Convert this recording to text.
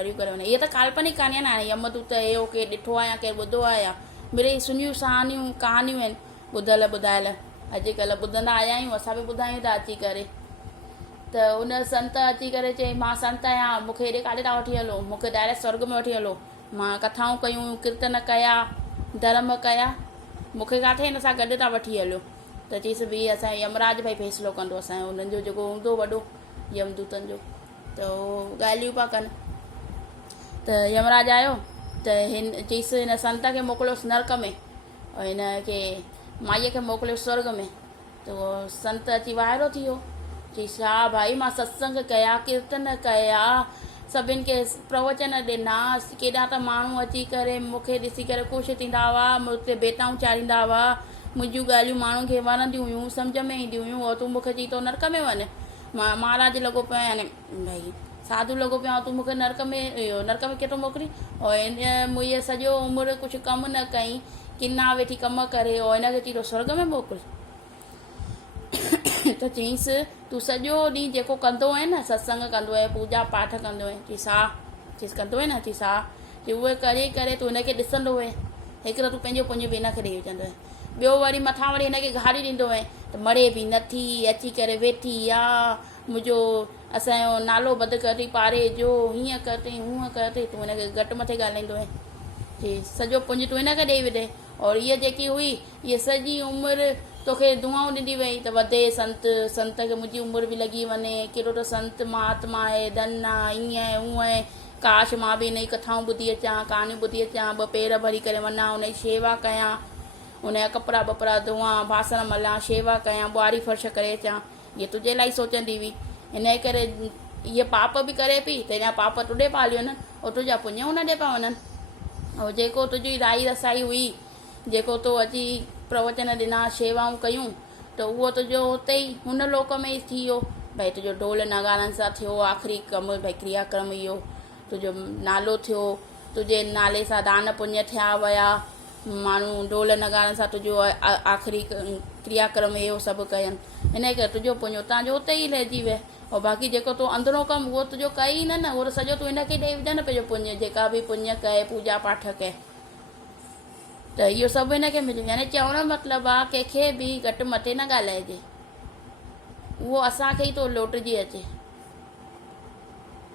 डरियूं करे वञे। इहे त काल्पनिक कहानी आहे न। हाणे यमदूत इहो केरु ॾिठो आहे या केरु ॿुधो आहे या मिड़ेई सुञियूं सहानियूं कहानियूं आहिनि ॿुधल ॿुधायल। अॼुकल्ह ॿुधंदा आया आहियूं, असां बि ॿुधायूं था अची करे। त उन संत अची करे चई मां संत आहियां, मूंखे हेॾे काॾे था वठी हलो, मूंखे डायरेक्ट स्वर्ग में वठी हलो, मां कथाऊं कयूं, कीर्तन कया, धर्म कया, मूंखे किथे हिन सां गॾु था वठी हलो। त चईसि भई असांजो यमराज भाई फ़ैसिलो कंदो, असांजो उन्हनि जो जेको हूंदो वॾो यमदूतनि जो। त उहो ॻाल्हियूं पिया कनि। त यमराज आयो त हिन चईसि हिन संत खे मोकिलियोसि नर्क में और हिन खे माईअ खे मोकिलियोसि स्वर्ग में। त उहो संत अची वाइरो थी वियो। चईसि हा भाई मां सत्संग कया, कीर्तन कया, सभिनि खे प्रवचन ॾिना, केॾा त माण्हू अची करे मूंखे ॾिसी करे ख़ुशि थींदा हुआ, मूंखे भेटाऊं चाढ़ींदा हुआ, मुंहिंजूं ॻाल्हियूं माण्हुनि खे वणंदियूं हुयूं, सम्झ में ईंदियूं हुयूं, और तूं मूंखे चई तो नर्क में वञ। मां महाराज लॻो पियो यानी भई साधु लॻो पियो तूं मूंखे नर्क में केतिरो मोकिली। और हिन मुंहिंजे सॼो उमिरि कुझु कमु न कई, किना वेठी कमु करे, और हिनखे चई तो स्वर्ग में मोकिल। त चईसि तूं सॼो ॾींहुं जेको कंदो आहे न, सत्संग कंदो आहे, पूजा पाठ कंदो आहे, चईसि हा। चईसि कंदो आहे न, चईसि हा। चई उहे करे करे तूं हिनखे ॾिसंदो आहे, हिकिड़ो तूं पंहिंजो पुञ बि हिनखे ॾेई विझंदो आहे, ॿियो वरी मथां वरी हिनखे गाड़ी ॾींदो आहे त मरे बि नथी, अची करे वेठी आहे, मुंहिंजो असांजो नालो बदकरी पारे जो, हीअं कर अथई हूअं कर अथई, तूं हिनखे घटि मथे ॻाल्हाईंदो आहे। चई सॼो पुञ तूं हिनखे ॾेई विझे, और हीअ जेकी हुई हीअ सॼी उमिरि तोखे दुआऊं ॾींदी वई त वधे संत, संत खे मुंहिंजी उमिरि बि लॻी वञे, केॾो त संत महात्मा आहे, धन आहे, ईअं आहे हूअं आहे, काश मां बि हिन जी कथाऊं ॿुधी अचां, कहानियूं ॿुधी अचां, ॿ पेर भरी करे वञा, हुनजी शेवा कयां, हुनजा कपिड़ा वपड़ा धोआं, बासण मलां, शेवा कयां, ॿुआरी फर्श करे अचां। हीअ तुंहिंजे लाइ सोचंदी हुई। हिन जे करे हीअ पाप बि करे पई त हिनजा पाप तुॾे पिया हली वञनि, और तुंहिंजा पुञ हुन ॾे पिया वञनि। ऐं जेको तुंहिंजी राई रसाई हुई, जेको तो अची प्रवचन ॾिना, शेवाऊं कयूं, त उहो तुंहिंजो हुते ई हुन लोक में ई थी वियो। भई तुंहिंजो ढोल नगारनि सां थियो आख़िरी कमु, भई क्रियाक्रम इहो तुंहिंजो नालो थियो, तुंहिंजे नाले सां दान पुञ थिया विया, माण्हू ढोल नगारनि सां तुंहिंजो आख़िरी क्रियाक्रम इहो सभु कयनि। हिन करे तुंहिंजो पुञ उतां जो उते ई रहिजी वियो। और बाक़ी जेको तूं अंदरो कमु उहो तुंहिंजो कई न, उहो त सॼो तूं हिनखे ॾेई विझ न पंहिंजो पुञ, जेका बि पुञ कए, पूजा पाठ कए, त इहो सभु हिनखे मिलियो। यानी चवण जो मतिलबु आहे कंहिंखे बि घटि मथे न ॻाल्हाइजे, उहो असांखे ई थो लोटिजी अचे।